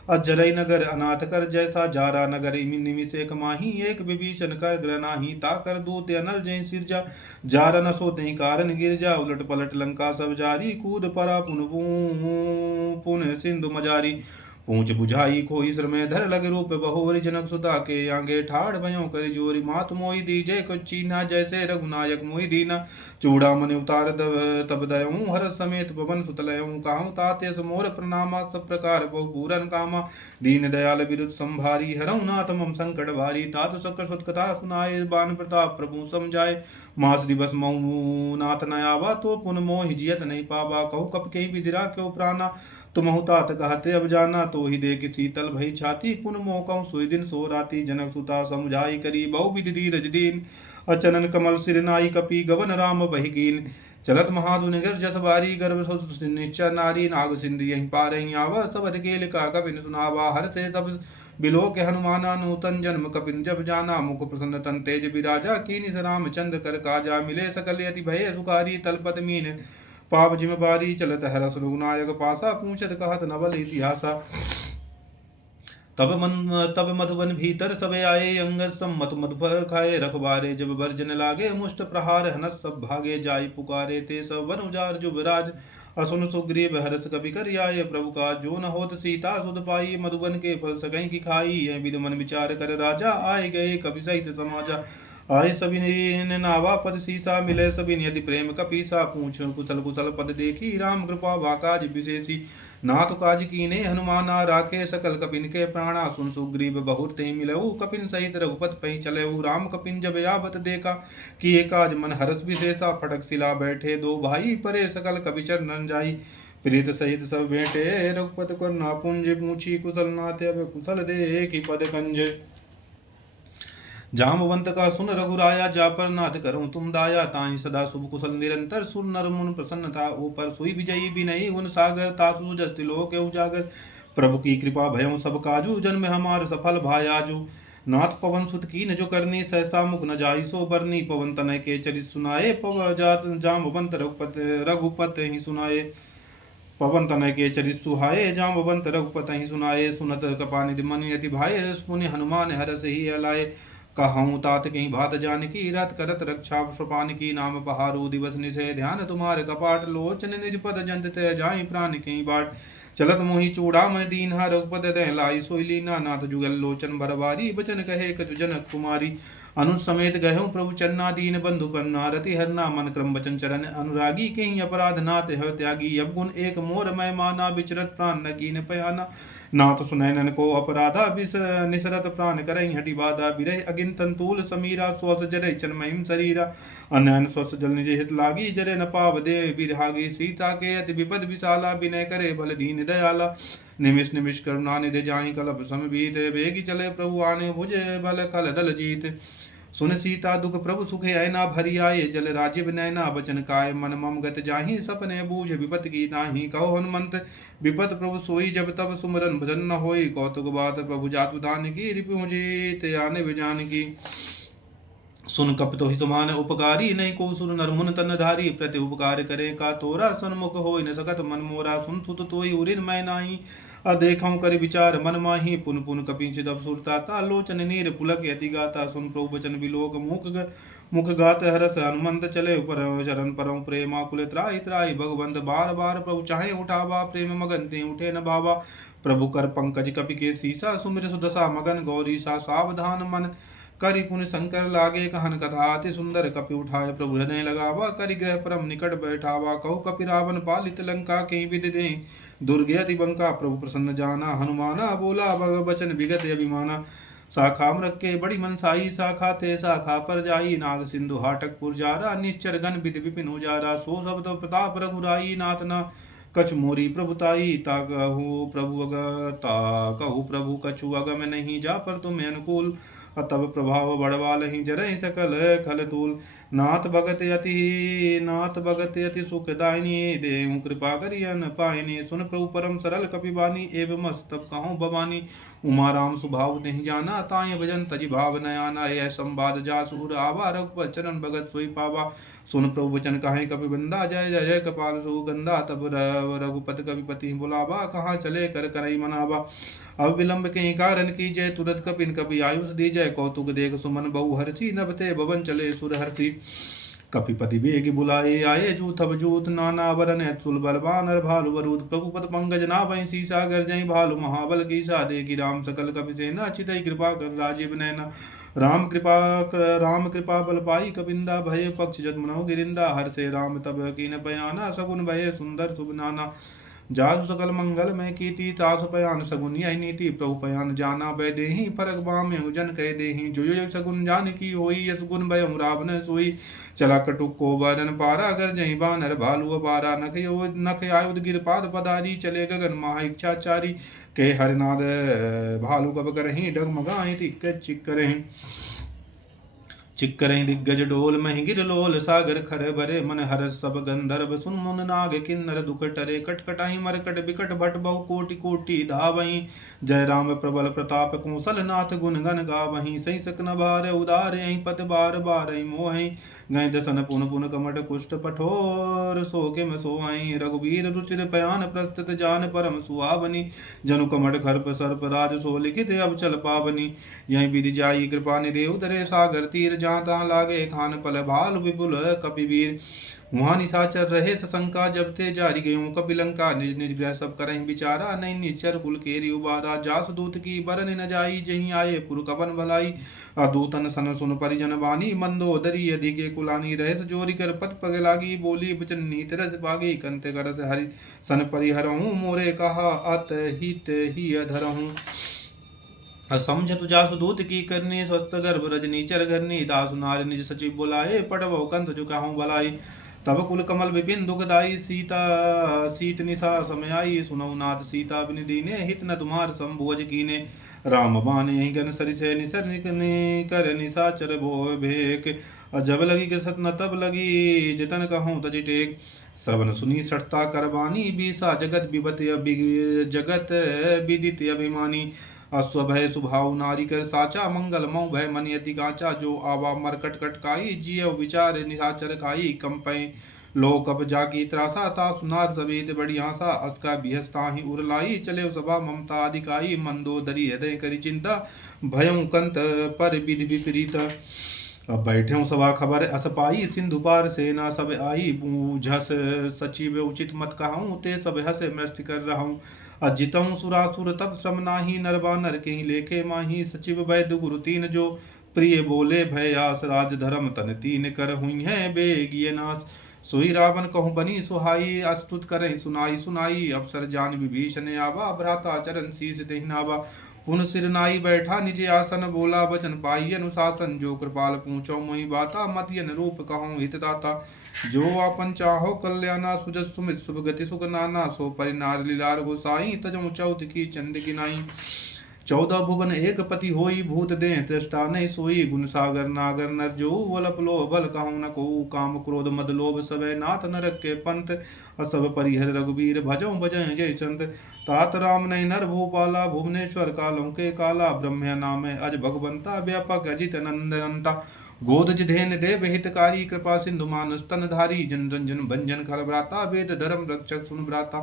अजरई नगर अनाथ कर जैसा। जारा नगर निमिष एक माही, एक विभीषण कर ग्रह नाही। ताकर दूत अनल जय सिरजा, जार न सो तहि कारण गिरजा। उलट पलट लंका सब जारी, कूद परा पुन सिंधु मजारी। पूछ बुझाई खोई श्र में धर, लग रूप बहोरी। जनक सुता के आगे ठाड़, भयो कर जोरी। मात मोहि दीजय कुछ चीन्हा, जैसे रघुनायक मोहि दीना। चूड़ा मन उतार तब दयऊँ, हर समेत पवन सुत लयऊँ। कहूँ ताते मोर प्रणामा, सब प्रकार बहु पूरन कामा। दीन दयाल बिरुद संभारी, हरऊ नाथ मम संकट भारी। तात सक सुत कथा सुनाए, बान प्रताप प्रभु समझाए। मास दिवस महु नाथ न आवा, तो पुन मोहि जियत नहीं पावा। कहूँ कप के विधिरा क्यों प्राणा, तुमहु तात कहते अब जाना। तो ही देख शीतल भई छाती, पुन मोकऊ सोई दिन सो राती। जनक सुता समुझाई करी बहु विधि धीरज दीन। अचनन कमल सिर नाई, कपि गवन राम बहि कीन। चलत महाधुनि गर जस बारी, गर्भ निश्चर नारी। नाग सिंधु यहीं पारहीं आवा, सबद केल का कपिन सुनावा। हर से सब बिलो के हनुमाना, नूतन जन्म कपिन जब जाना। मुख प्रसन्न तन तेज विराजा, कीनि रामचंद्र कर काजा। मिले सकल यति भय सुखारी, तलपत मीन पाप जिम बारी। चलत हरस रघुनायक पासा, पूछत कहत नवल इतिहासा। तब मधुबन भीतर सबे आए, अंगद सम्मत मधुपर खाए। रखबारे जब वर्जन लागे, मुष्ट प्रहार हनस सब भागे। जाई पुकारे ते सब वन उजार जुबराज। असुन सुग्रीव हरस कपि कर आए, प्रभु का जो न होत सीता सुध पाई। मधुबन के फल सकई की खाई, विद मन विचार कर राजा। आए गए कपि सहित समाजा, आय सभी ने नावा पद सीसा। मिले सभी यदि प्रेम कपीसा, पूछ कुशल कुशल पद देखी। राम कृपा वाकाज विशेषी, नाथ काज कीने हनुमाना। राखे सकल कपिन के प्राणा, सुन सुग्रीव बहुत ते मिलऊ। कपिन सहित रघुपत पहि चलेऊ। राम कपिन जब यावत देखा, किए काज मन हरस विशेषा। फटक सिला बैठे दो भाई, परे सकल कपि चरणन जाई। प्रीत सहित सब भेंटे, रघुपत करुणा पुंज। पूछी कुशल नाथ अब कुशल देखी पद कंज। जामवंत का सुन रघुराया, जा पर नाथ करूं तुम दाया। ताहि सदा शुभ कुशल निरंतर, सुर नर मुन प्रसन्न था ऊपर। सुई विजयी भी नहीं उन सागर, तासु जस्ति लोक उजागर। प्रभु की कृपा भयों सब काजू, जन्म हमार सफल भायाजू। नाथ पवन सुत कीन जो करनी, सहसा मुख न जाई सो बरनी। पवन तनय के चरित सुनाए, पव जामवंत रघुपत ही सुनाए। पवन तनय के चरित सुहाये, जाम्बवंत रघुपति सुनाये, सुनत कृपानिधि मन यति भाये, पुण्य हनुमान हरष ही अलाये। कहऊँ तात कहीं भात जानकी, रात करत रक्षा स्वपान की, नाम पहारो दिवस निशय ध्यान तुम्हारे कपाट, लोचन निज पद जंत तय जाई प्राण कहीं बाट। चलत मोहि चूड़ामणि दीन्हा, रघुपत दय लाई सोई लीना, नाथ जुगल लोचन बरबारी, बचन कहे कछु जनक कुमारी। अनुज समेत गहूँ प्रभु चन्ना, दीन बंधु पन्ना, रति हरना मन क्रम बचन चरण, अनुरागी कहीं अपराध नाथ है त्यागी, अब गुण एक मोर मैं माना, विचरत प्राण न कीन पयाना। नाथ सुनैनन को अपराधा, निसरत प्राण करई हटि बाधा, बिरह अगिन तंतूल समीरा, स्वस जरय चन्महिम शरीरा। अनयन स्वस जल निज हित लागी, जरे न पाव दे बिरहागी, सीता के अति विपद विशाला, विनय करे भल दीन दयाला। निमिष निमिष करुणा निधि जाहि, कलप समबीत, बेगी चले प्रभु आने, भुजे बल कल दल जीत। सुन सीता दुख प्रभु सुख ऐना, भरी आये जल राजीव नैना, बचन काय मन मम गत जाहि, सपने बूझ विपत की नाही। कहो हनुमंत विपत प्रभु सोई, जब तब सुमरन भजन न होई, कौतुक बात प्रभु जातु दान की, रिपु जीत आने विजान की। सुन कपि ही समान उपकारी, नहीं को सुर नर मुन तन धारी, प्रति उपकार करे का तोरा, सन्मुख होई न सकत मन मोरा। सुन सुत तोई उरिन मैं नाही, अदेखऊँ कर विचार मन माही, पुन पुन कपि चिदब सुरताता, लोचन नीर पुलक यति गाता। सुन प्रभु वचन बिलोक मुख गात हरस, हनुमंत चले पर शरण परम प्रेमाकुल त्राहि त्राहि। भगवंत बार बार प्रभु चाहे उठावा, प्रेम मगन ते उठे न बाबा। प्रभु कर पंकज कपि के सीसा, सुमिर सुदशा मगन गौरी सा। सावधान मन करि पुनि शंकर लागे, कहन कथा अति सुंदर, कपि उठाए प्रभु हृदय लगावा। करि ग्रह परम निकट बैठावा, कहु कपि रावण पालित लंका, कहीं विधि दे दुर्गे अति बंका। प्रभु प्रसन्न जाना हनुमाना, बोला बचन विगत अभिमाना। शाखा मृग के बड़ी मनसाई, शाखा ते शाखा पर जाई, नाग सिंधु हाटक पुरजारा, निश्चर गण विधि विपिन उजारा। सो शब्द प्रताप रघुराई, नाथ न कछु मोरी प्रभुताई। ता कहु प्रभु कछु अगम नहीं, जा पर तुम अनुकूल, तब प्रभाव बढ़वालहि, जरहि सकल खल तूल। नाथ भगत अति सुखदायिनी, देहु कृपा करियन पायनी। सुन प्रभु परम सरल कपिबानी, एवं तब कहूँ भवानी। उमा राम स्वभाव नहीं जाना, ताय भजन तजि भाव नयाना। यह संवाद जासुर आवा, रघुपत चरण भगत सोई पावा। सुन प्रभु वचन कहे कपिबंदा, जय जय जय कपाल सुगंधा। तब रघुपत कपिपति बुलावा, कहाँ चले कर करई मनावा। अब विलंब के कारण की जय, तुरत कपिन कपि आयुष दी जय। कौतुक देख सुमन बहु हर्षि, नभते भवन चले सुर हर्षि। कपिपति बेग बुलाए आये, जूथ अब जूथ नाना वरन, तुल बलवान भालु वरूद। प्रभु पद पंकज नाभहि सीसा, गर्जई भालु महाबल कीसा। देखि राम सकल कपि सेना, चितई कृपा कर राजीव नैना। राम कृपा बल पाई, कपिंदा भय पक्ष जत मनहु गिरिंदा। हर्षे राम तब कीन बयाना, सगुन भय सुंदर शुभ नाना। जादु सकल मंगल में कीति, तासु पयान सगुन यही नीति। प्रभु पयान जाना भय देहि, फरक बाम जन कह देहि। जो जो सगुन जान की होई, यस गुण भय रावण सोई। चला कटुक को बदन पारा, अगर जही बानर भालु अपारा। नख आयुध गिरपाद पधारी, चले गगन महा इच्छाचारी। के हरनाद भालु कब करहि, डगमगाहि तिक्कज चिक्करहि। चिक्करहि दिग्गज डोल, महि गिर लोल सागर खर भरे। मन हरस सब गंधर्व, सुन मुन नाग किन्नर दुख टरे। कटकटाहि मरकट बिकट भट, बहु कोटि कोटि धावहि। जय राम प्रबल प्रताप, कौशल नाथ गुण गण गावहि। सही सक न भार उदार, यहीं पत बार बारहि मोहि। गई दसन पुन पुन कमट कुष्ठ, पठोर सो किम सोहहि। रघुवीर रुचिर पयान, प्रस्तुत जान परम सुहावनी। जनु कमट खर्प सर्प राज, सो लिखित अब चल पावनी। यहीं विधि जाई कृपा निधि, उतरे सागर तीर। जहाँ तहाँ लागे खान पल, भालु विपुल कपिवीर। वहाँ निशाचर रहे सशंका, जब ते जारी गयूं कपिलंका। निज निज गृह सब करहि विचारा, नहीं निश्चर कुल केरी उबारा। जासु दूत की बरन न जाई, जहीं आये पुर कवन भलाई। अदूतन सन सुन परिजन बानी, मंदोदरी अधिके कुलानी। रहस जोरी कर पत पग लागी, बोली बचन नीत रस पागी। कंत करस हरि सन परिहरहूँ, मोरे कहा अत हित ही अधरहूँ। असमझत जासु दूत की करनी, स्वस्थ गर्भ रजनी चर घरनी। दासु नार निज सचिव बुलाए, पटवो कंस झुकाहूँ भलाई। तब कुल कमल विपिन दुखदाई, सीत निशा समयाई। सुनौ नाथ सीता बिन दीने, हित न तुम्हार संभोज कीने। राम बाण यही गन सरिसे, निसर कर निशाचर भो भेक। जब लगी कृसत न तब लगी, जितन कहूँ तजि टेक। श्रवण सुनी सठता करबानी, बीसा जगत जगत विदित अभिमानी। अश्वभय सुभाव नारी कर साचा, मंगल मऊ भय मन यति कांचा। जो आवा मरकट कटकाई, जिय विचार निशाचर खाई। कंपय लोक अब जाकी त्रासा ता सुनार सवेत बड़ी आशा अस्का बिहस्ता ही उरलाई चले सभा ममता अधिकाई मंदोदरी हृदय करी चिंता भयं कंत पर विधि विपरीत। अब बैठे हूँ सभा खबर अस पाई सिंधु पार सेना सब आई बूझस सचिव उचित मत कहूँ ते सब हसे मृष्टि कर रहा हूँ अजितऊँ सुरासुर तब श्रम नाही नर बानर के ही लेखे माही सचिव वैद्य गुरु तीन जो प्रिय बोले भयास राज धर्म तन तीन कर हुई है बेगिय नाश सोई रावण कहूँ बनी सुहाई अस्तुत करें सुनाई सुनाई अवसर जान विभीषण आवा भ्राता चरण शीस देहनावा पुन सिर नाई बैठा निजे आसन बोला वचन पाई अनुशासन जो कृपाल पूछो मोहि बाता मतियन रूप कहूँ हितदाता जो आपन चाहो कल्याणा सुजस सुमित शुभ गति सुख नाना सो परिनार लीलार गोसाई तजऊ चौथ की चंद गिनाई 14 भुवन एक पति होई भूत दे तृष्टा नहीं सोई गुण सागर नागर नर जो वलप लो बल कहूँ न को काम क्रोध मद लोभ सवै नाथ नरक के पंथ असब परिहर रघुबीर भजौ भजय जय चंद तात राम नहीं नर भूपाला भुवनेश्वर कालों के काला ब्रह्म नाम अज भगवंता व्यापक अजित नंदनता गोद जिधेन देव हितकारी कृपा सिंधु मानस तन धारी जन रंजन भंजन खल भ्राता वेद धर्म रक्षक सुन भ्राता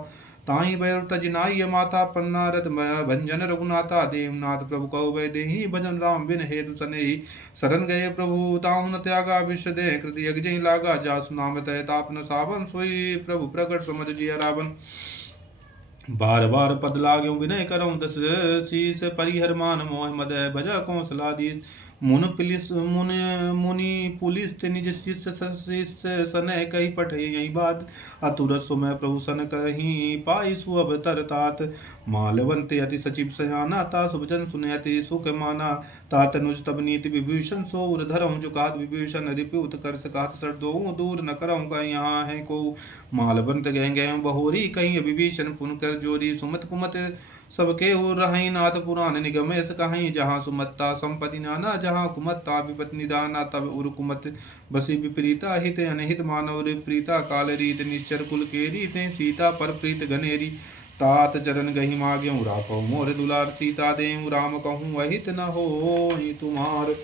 ताई बैर तजिनाई माता पन्नारत भंजन रघुनाथा देवनाथ प्रभु कौ वै देहि भजन राम बिन हेतु सनेहि शरण गए प्रभु ताहु न त्यागा विश्व दे कृति यज्ञ लागा जासु नाम तय तापन सावन सोई प्रभु प्रकट समझ जिया रावण बार बार पद लाग्यो विनय करऊँ दस शीस परिहर मान मोह मद भजा कौशलादीस मुनि पुलिस ते निज शिष्य सनय कही पठे यही बात अतुर सुमय प्रभु सन कहीं पाई सुअब तरतात मालवंते अति सचिव सयाना ता सुभजन सुनयति सुख माना तात अनुज तब नीति विभूषण सोर धरऊँ जुकात विभूषण रिपुत कर सकात सर दो दूर न करऊँ कहीं यहाँ है को मालवंत गए बहोरी कहीं विभीषण पुन कर जोरी सुमत कुमत सबके हो रही नाथ पुराण निगम ऐस कहीं जहाँ सुमत्ता संपत्ति नाना जहाँ कुमत्ता विपत निदाना तब उर कुमत बसी विपरीता हित अनहित मानव प्रीता काल रीत निश्चर कुल के रीत सीता पर प्रीत गनेरी तात चरण गही माग्यऊ राखो मोर दुलार सीता देव राम कहूँ अहित न हो तुम्हार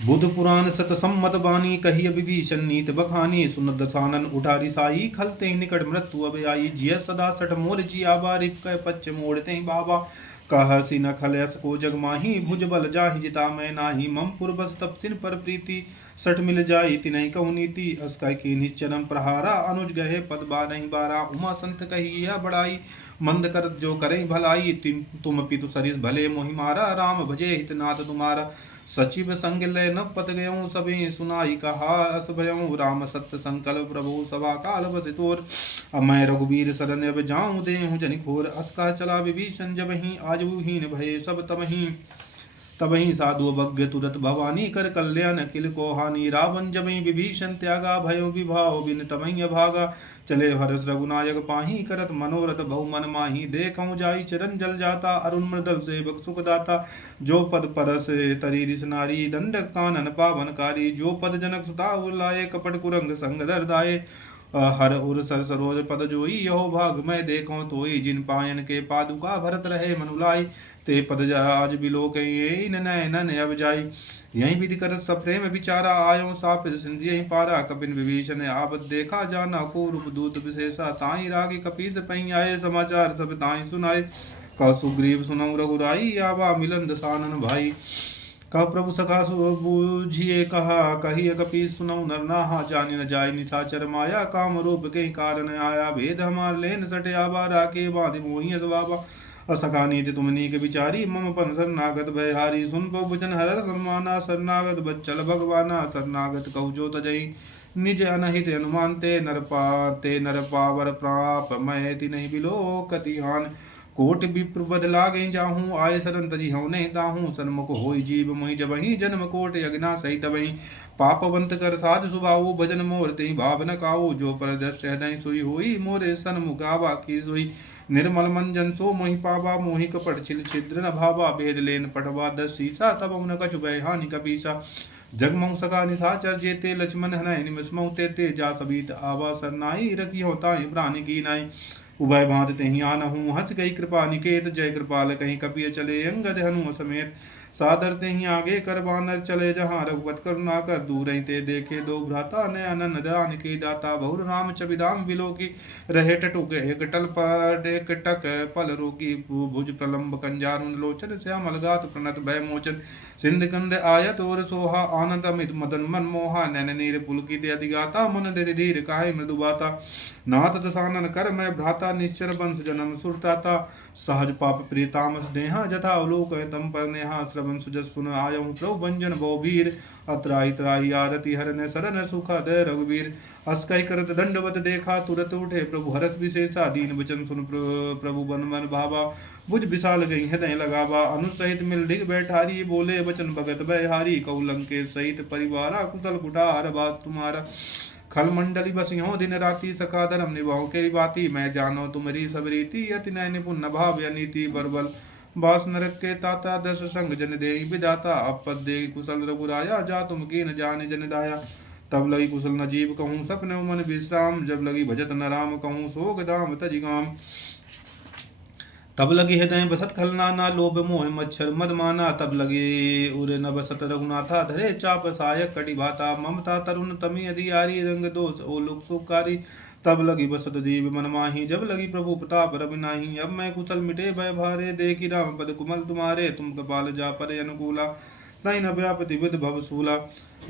बुध पुराण सत सम्मत बानी कही विभीषण नीत बखानी सुन दसानन उठारी साई खलते निकट मृत्यु अब आई जिय सदा सठ मोर जिया बारिप कै पच्च मोड़ते बाबा कहसी न खलयस को जग माही भुज बल जाहि जिता मैं नाही मम पुरबस तप सिन पर प्रीति सठ मिल जाई तिनहि कहु नीति अस्कै की निचरम प्रहारा अनुज गहे पद बा नहीं बारा उमा संत कही यह बड़ाई मंद कर जो करे भलाई तुम पितु सरिस भले मोहि मारा राम भजे हितनाथ तुम्हारा सचिव संग लय न पत गयऊँ सभी सुनाई कहा अस भयऊँ राम सत्य संकल्प प्रभु सभा काल बस तोर अब मैं रघुबीर शरण अब जाऊँ देहूँ जनिखोर अस्का चला विभीषण जब ही आजुहीन भय सब तबही साधु भग्य तुरत भवानी कर कल्याण किल को हानि रावण जबही विभीषण त्यागा भयो विभाव बिन तमय भागा चले हरस रघुनायक पाही करत मनोरथ बहु मन माही देखऊँ जाई चरण जल जाता अरुण मृदल सेवक सुखदाता जो पद परस तरी रिस नारी दंडक कानन पावनकारी जो पद जनक सुता लाए कपट कुरंग संग दर दाये हर उर सर सरोज पद जोई यहो भाग मैं देखो तोई जिन पायन के पादुका भरत रहे मनुलाई ते पद आज बिलोक नैन अब जाई यही विधि कर सफरे में बिचारा आयो साप सिंधु यही पारा कपिन विभीषण आपत देखा जाना को रूप दूत विशेषा ताई रागी कपीस पही आए समाचार सब ताई सुनाए कौ सुग्रीव सुनऊ रघुराई आवा मिलन दसानन भाई कह प्रभु सखा बूझिए कहा कही कपी सुनऊ नर नाहा जानी न जाय निशाचर माया काम रूप के कारण आया भेद हमार लेन सटे आबा राके बाधि मोहि अदवाबा असखा नीति तुम नीक विचारी मम पन शरनागत भयहारी सुन बहुवचन हर सन्माना शरनागत बच्चल भगवाना शरनागत कहु जो तजई निज अनहित अनुमान ते नर पावर प्राप मैं नहीं बिलो कतिहान कोट विप्र बद लागे जाहूँ आय सरन तजी हूँ नहीं दाहूँ सन्मुख होई जीव मोहि जब ही जन्म कोट यज्ञा सही तबही पापवंत कर साध सुभाऊ भजन मोर तेहि भाव न काऊ जो परदृष्ट हृदय सोई होई मोरे सन्मुख आवा की सोई निर्मल मंजन सो मोहि पावा मोहि कपट छिल छिद्र न भावा भेद लेन पटवा दस सीसा तब उन कछु हानि कपीसा जगमऊ सका निशाचर जेते लक्ष्मण हनय निमिषमऊ तेते जा सबीत आवा सरनाई रखी होता प्राणी की नाई उभय भांत तेहि आनहूँ हंस गई कृपा निकेत जय कृपाल कहीं कपिय चले अंगद हनु समेत सादर ते ही आगे कर बानर चले जहाँ रघुपत करुणा कर दूर ते देखे दो भ्राता ने अनन दान की दाता बहुर राम चबिदाम बिलो की रहे टटुक एक टल पर एक टक पल रोगी भुज प्रलंब कंजारुन लोचन श्यामल गात प्रणत भय मोचन सिंध कंद आयत और सोहा आनंद अमित मदन मन मोहा नैन नीर पुलकित अधिगाता मन दे धीर काहे मृदुबाता नाथ दसानन कर मैं भ्राता निश्चर वंश जन्म सुरताता सहज पाप प्रीतामस नेहा जथा अवलोक तम पर नेहा श्रवण सुजस सुन आयहु प्रभु भंजन बहुवीर अत्राहि त्राहि आरति हरन सरन सुखद रघुवीर अस कहि करत दंडवत देखा तुरत उठे प्रभु हरत विशेषा दीन वचन सुन प्रभु बन मन भावा बुझ विशाल गई हृदय लगावा अनुसहित मिल डिग बैठारी बोले वचन भगत बहारी कौलंके सहित परिवारा कुशल कुटार बात तुम्हारा खल मंडली बसियों दिन राति सका धर्म निभाओ के बाती मैं जानो तुम्हारी सब रीति यति नय निपुण भाव नीति बरबल बास नरक के ताता दस संग जन दे विदाता अपद दे कुशल रघुराया जा तुम की न जाने जन दाया तब लगी कुशल नजीब कहूँ सपने मन विश्राम जब लगी भजत न राम कहूँ सोग दाम तजिगाम तब लगी हृदय बसत खलनाना लोभ मोह मच्छर मदमाना तब लगे उरे न बसत रघुनाथा धरे चाप सायक कटी भाता ममता तरुण तमी अधियारी रंग दोष ओ लोक सुकारी तब लगी बसत जीव मन माही जब लगी प्रभु प्रताप रवि नाही अब मैं कुशल मिटे भय भारे देखी राम पद कुमल तुम्हारे तुम कपाल जा पर अनुकूला तई न व्यापति विद भव सूला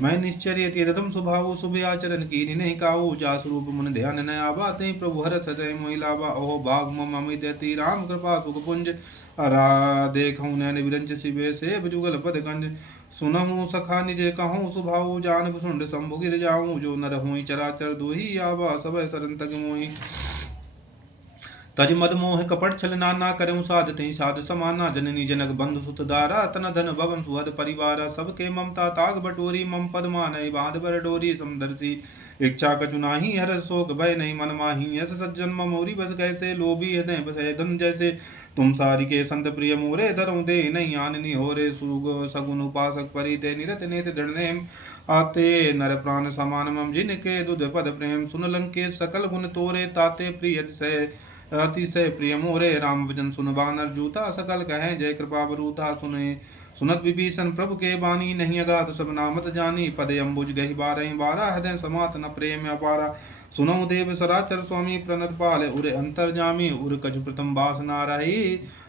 मैं निश्चर्य रतम स्वभाव शुभ आचरण की नहीं काऊ जास रूप मन ध्यान न आवा ते प्रभु हर सदय मोहिलावा ओह भाग मम अमित यति राम कृपा सुख पुंज अरा देखूं नैन विरंच शिवे से जुगल पद गंज सुनहु सखा निजे कहूँ सुभाऊ जान सुंड शंभु गिर जाऊँ जो नर हुई चराचर दोही आवा सब सरन तक मोही तज मद मोह कपट छल नाना करऊँ साध तही साध समाना जननी जनक बंधु सुत दारा तन धन भवन सुहद परिवार सबके ममता ताग बटोरी मम पद मान बांध बर डोरी समदर्शी इच्छा कछु नाही हर शोक भय नहीं मन माही यस सज्जन मोरी बस कैसे लोभी हृदय बस धन जैसे तुम सारी के संत प्रिय मोरे धरऊँ दे नहीं आननी हो रे सुग सगुन उपासक परि ते निरत नेत दृढ़ आते नर प्राण समान मम जिनके दुध पद प्रेम सुन लंके सकल गुण तोरे ताते प्रिय से अतिशय प्रिय मोरे राम वचन सुन बानर जूता सकल कहें जय कृपा बरूथा सुने सुनत विभीषण प्रभु के बानी नहीं अगाध सब नामत जानी पदे अम्बुज गही बारह बारह हृदय समात न प्रेम अपारा सुनो देव सराचर स्वामी प्रणत पाल उरे अंतर जामी उर कछ प्रथम बास ना रही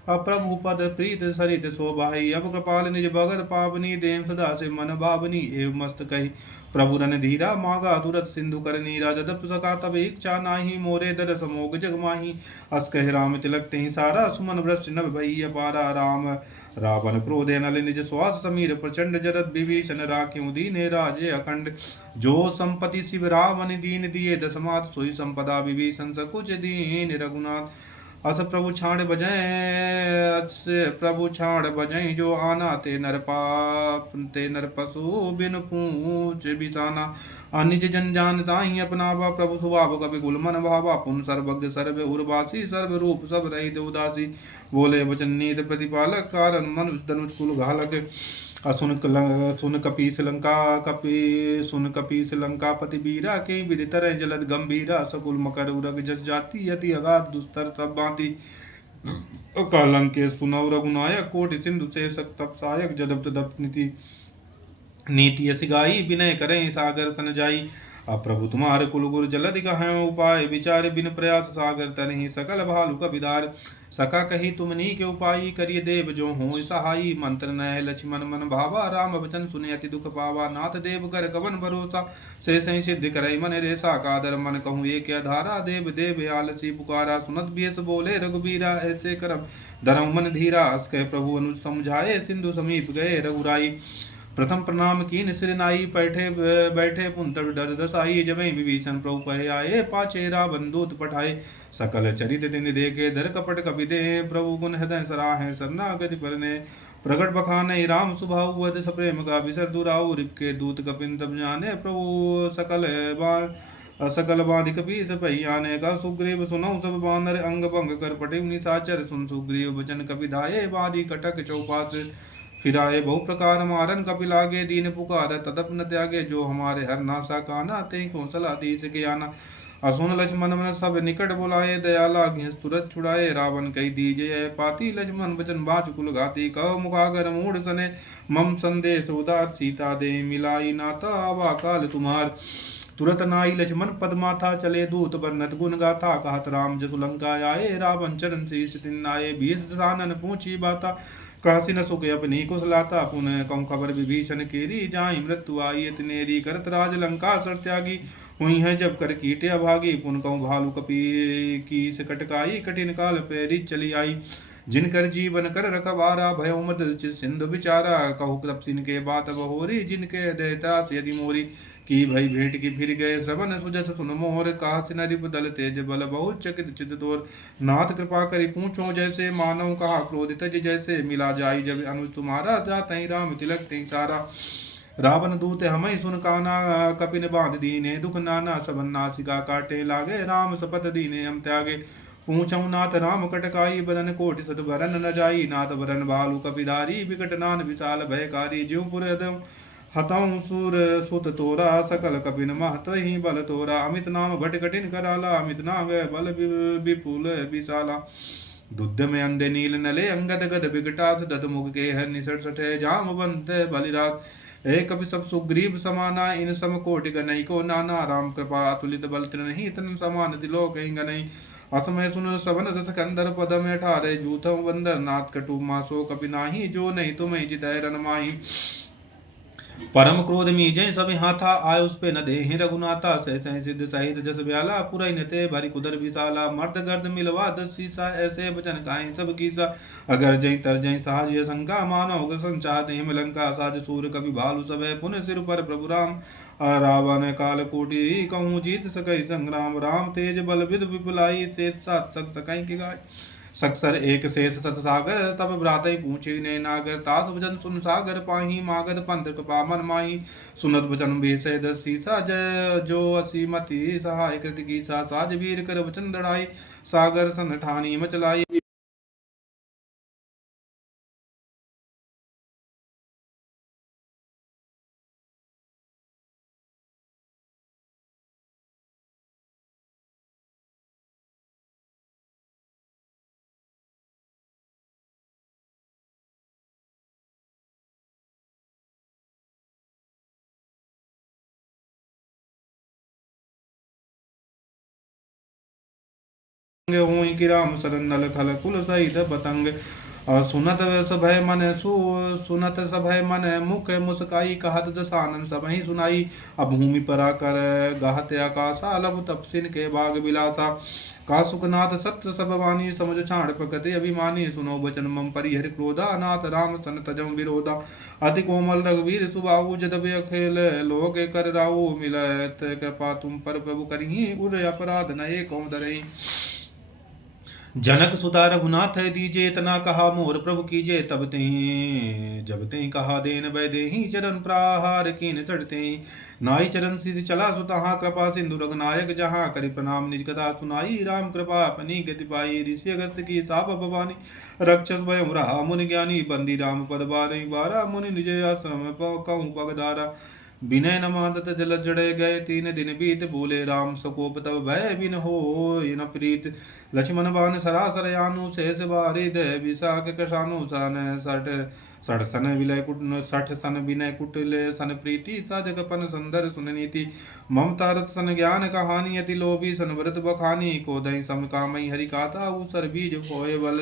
अप्रभु पद प्रीत सरित शोभाई अब कृपाल निज भगत पावनी देव सदा से मन भावनी एव मस्त कही प्रभु रन धीरा मागा तुरत सिंधु कर नीरा जदप सका तब इच्छा नाही मोरे दर समोग जग माही अस कह राम तिलक ही सारा सुमन वृक्ष नभ भई अपारा राम रावण क्रोधे नल निज श्वास समीर प्रचंड जरत विभीषण राख्यु दीने राजे अखंड जो संपत्ति शिव रावण दीन दिए दसमात सोई संपदा विभीषण सकुच दीन रघुनाथ अस प्रभु छाड़ बजै जो आना ते नर पाप ते नर पशु बिन पूछ बिसाना अनिज जन जानता ही अपनावा प्रभु स्वभाव कवि कुल मन भावा पुन सर्वज्ञ सर्व उर्वासी सर्व रूप सब रहित उदासी बोले वचन नीत प्रतिपालक कारण मन धनुष कुल घालक सुन कपीस लंकापति बीरा के विधि तरह जलद गंभीरा सकुल मकर उरग जस जाति यति अगाध दुस्तर सब बांति कालंके सुनव रघुनायक कोटि सिंधु से तप सायक जदप तदप नीति यसिगाई विनय करें सागर सन जाई अब प्रभु तुम्हारे कुल गुरु जलधि कहें उपाय विचार बिन प्रयास सागर तनहि सकल भालु कबिदार सका कही तुमनी के उपाय करिय देव जो हो सहाई मंत्र नय लक्ष्मण मन भावा राम वचन सुने अति दुख पावा नाथ देव कर कवन भरोसा से सही सिद्धि करई मन रेसा कादर मन कहूँ एक धारा देव देव आलसी पुकारा सुनत बेस बोले रघुबीरा ऐसे करम धरम मन धीरा अस कह प्रभु अनुज समझाए सिंधु समीप गए रघुराई प्रथम प्रणाम कीन सिर नाई बैठे पुंतर डर दसाई जबई विभीषण प्रभु पहे आए पाचे रावण दूत पठाए सकल चरित दिन देखे धर कपट कपि दे प्रभु गुण हृदय सराहे शरणागति परने प्रगट बखाने राम सुभाव वध सप्रेम का विसर दुराऊ रिपके दूत कपिन तब जाने प्रभु सकल बाधिक पीस पहियाने का सुग्रीव सुनऊ सब बानर अंग भंग कर पटे निशाचर सुन सुग्रीव वचन कपि धाये बाधी कटक चौपास फिराए बहु प्रकार मारन कपिल आगे दीन पुकार तदप न त्यागे जो हमारे हर नासा काना ते कौशल आदि से ज्ञाना असुन लक्ष्मण मन सब निकट बुलाए, दयाला घेस तुरत छुड़ाए, रावण कही दीजे पाती, लक्ष्मण वचन बाचकुल घाती, कहो मुखागर मूढ़ सने, मम संदेश उदास सीता दे, मिलाई नाता आवा काल तुम्हार। तुरत नाई लक्ष्मण पद माथा, चले दूत बरनत गुण गाथा, कहत राम जसु लंका आए, रावण चरण शीस तिन्नाए, भीष सानन पूछी बाता, काशी न सुख अपनी कुशलाता, पुनः कहूँ खबर विभीषण केरी, जाहि मृत्यु आई तिनेरी, करत राज लंका सर त्यागी, हुई है जब कर कीटे अभागी, पुन कहूँ भालू कपी कीस कटकाई, कठिन काल पैरी चली आई, जिनकर जीवन कर रखवारा, भयो मदल चित सिंधु बिचारा, कहु तपसिन के बात बहोरी, जिनके देहतास यदि मोरी, की भई भेंट की फिर गए, श्रवण सुजस सुन मोर, काश नरिप दल तेज बल बहुत, चकित चित तोर, नाथ कृपा करी पूछो जैसे, मानव कहा क्रोधित जैसे, मिला जाई जब अनुज तुम्हारा, जातहि राम तिलक तहि सारा, रावण दूत हमई सुन काना, कपिन बांध दीने दुख नाना, सबन नासिका काटे लागे, राम सपत दीने हम त्यागे, पूछऊ नाथ राम कटकाई, बदन कोटि सत भरन न जाई, नाथ भरन भालू कपिधारी, विकट नान विशाल भयकारी, ज्योपुर हतऊ सुर सुत तोरा, सकल कपिन महतहि बल तोरा, अमित नाम भट कठिन कराला, अमित नाम बल विपुल विशाला, दुद्ध में अंधे नील नले, अंगद गद विकटास, दत मुख के हर निसट सठे, जाम बंत बलिरात, एक कपि सब सुग्रीव समाना, इन सम कोटि गनई को नाना, राम कृपा अतुलित बल नहीं, तन समान तिलो कहीं गनई, असमय सुन श्रवण दस कंदर, पद में ठारे जूथम बंदर, नाथ कटु मासो कपि नाही, जो नहीं तुम्हें जितय रन माही, परम क्रोध मी जय सब हाथा, आय उस पे न दे रघुनाथा, सह सह सिद्ध सहित जस ब्याला, पुरई नते भरी कुदर विशाला, मर्द गर्द मिलवा दस सीसा, ऐसे बचन काहे सब कीसा, अगर जय तर जय साज ये शंका, मानो संचार हिम लंका, साज सूर कवि भालु सब, पुन सिर पर प्रभु राम, रावण काल कोटि कहूँ जीत सकई संग्राम, राम तेज बल विद विपुलाई, से सात सक सकई के गाय, सक्सर एक शेष सत सागर, तब भ्रातहि पूछे ने नागर, तास वचन सुन सागर पाही, मागध पंथ कृपा मन माही, सुनत वचन बेसय दस सीसा, जय जो असी मति सहाय कृति कीसा, साज वीर कर वचन दढ़ाई, सागर सन ठानी मचलाई, हुई कि राम सरन नल खल कुल सहित पतंग, सुनत सभय मन सुनत सभय मन, मुख मुस्काई, कहत दसानन सबहि सुनाई, अब भूमि परा कर गाहत आकाशा, लघु तपसिन के बाग बिलासा, का सुखनाथ सत्य सब वाणी, समुझ छाड़ प्रकृति अभिमानी, सुनो बचन मम परिहर क्रोधा, नाथ राम सन तजम विरोधा, अति कोमल रघुवीर सुबाहु, जदब अखेल लोग कर राहु, मिलत कृपा तुम पर प्रभु करही, उर अपराध न एको दरहि, जनक सुता रघुनाथ दीजे, तना कहा मोर प्रभु कीजे, तब तही जब तही कहा देन बै देही, चरण प्रहार कीन चढ़ते ही, नाई चरण सिद्धि चला सुतहा, कृपा सिंधु रघुनायक जहाँ, करि प्रणाम निज कथा सुनाई, राम कृपा अपनी गति पाई, ऋषि अगस्त की साप भवानी, रक्षस भय रहा मुनि ज्ञानी, बंदी राम पद बारही बारा, मुनि निज आश्रम कहूँ पगधारा, विनय न मादत जल जड़े गए, तीन दिन बीत बोले राम सकोप, तब भय बिन हो न प्रीत, लक्ष्मण बान सरासर यानु, शेष बारी दे विशाख कशानु, सन सठ सठ सन विलय कुट सठ सन विनय कुटले, सन प्रीति साधक पन सुंदर सुननीति, ममता रत सन ज्ञान कहानी, अति लोभी सन व्रत बखानी, को दही सम कामई हरि काता, ऊसर बीज होए बल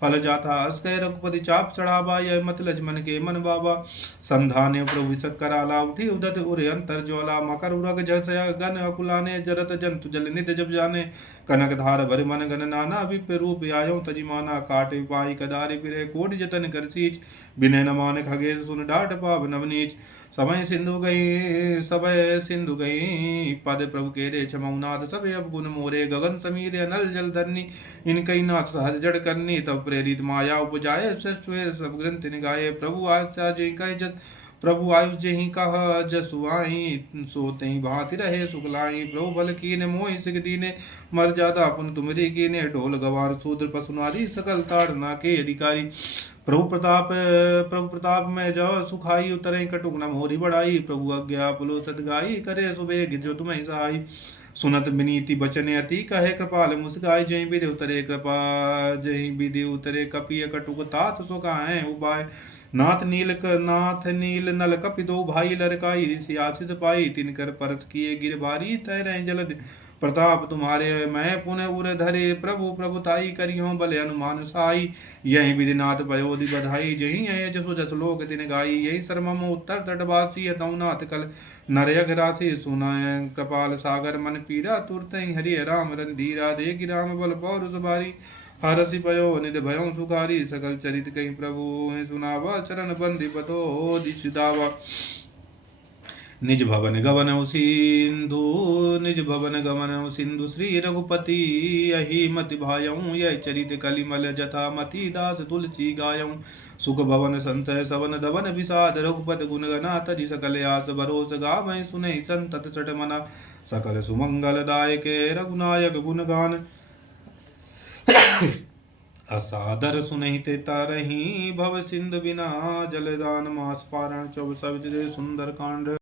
फल जाता, अस्कय रघुपति चाप चढ़ावा, यह मत लक्ष्मण के मन बाबा, संधाने प्रभु कराला, उठी उदत उर अंतर ज्वाला, मकर उरग जस गन अकुलाने, जरत जंतु जल नित जब जाने, कनक धार भर मन गन नाना, विप्र रूप आयो तजिमाना, काटे पाई कदारि फिरे, कोटि जतन कर सींच, बिनय न मान खगेश सुन डाट पाव नवनीच, समय सिंधु गई पद प्रभु के रे, क्षमौनाथ सब अब गुण मोरे, गगन समीर नल जल धरनी, इनकई नाथ सहज जड़ करनी, तब प्रेरित माया उपजाए, सब ग्रंथ निगाए, प्रभु आस्या जय कह जस, प्रभु आयुष जही कह जसुआई, सोते ही भांति रहे सुखलाई, प्रभु बल कीने मोहि सिख दीने, मर जादा पुन तुमरी कीने, ढोल गवार शूद्र पशुनारी, सकल ताड़ना के अधिकारी, प्रभु प्रताप में जाओ सुखाई, उतरे कटुक न मोरी बढ़ाई, प्रभु आज्ञा पुलो सदगाई, करे सुबेग जो तुम्हें सहाई, सुनत विनीति बचन अति कहे कृपाल मुस्काय जय विधि उतरे कृपा जय विधि उतरे कपि कटुक तात सो कहाय उपाय नाथ नील नल कपि दो भाई लड़काई ऋषि आशीष पाई तिनकर परस किए गिर भारी तय रहे जलद प्रताप तुम्हारे मैं पुनः उर धरे प्रभु प्रभुताई करियो बल हनुमान साई यही विधिनाथ पयोधि बधाई जही यह जसो जस लोक दिन गाई यही सर्वम उत्तर तटवासी नाथ कल नरयग राशि सुनाय कृपाल सागर मन पीरा तुरत हरि राम रंधीरा दे राम बल पौर सुबारी हरसि पयो निध भयो सुखारी सकल चरित कहीं प्रभु सुनावा चरण बंदी पतो दिश दावा निज भवन गवन सिंधु श्री रघुपति यही मति भायऊ यह चरित कलिमल जथा मति दास तुलसी गायऊ सुख भवन संतय सवन दवन विषाद रघुपत गुण गना तजि सकल आस भरोस गावै सुनै संतत सठ मना सकल सुमंगल दायके रघुनायक गुण गान असादर सुनहि ते तारही भव सिंधु बिना जलदान मास पारण चौब सविज सुंदर कांड।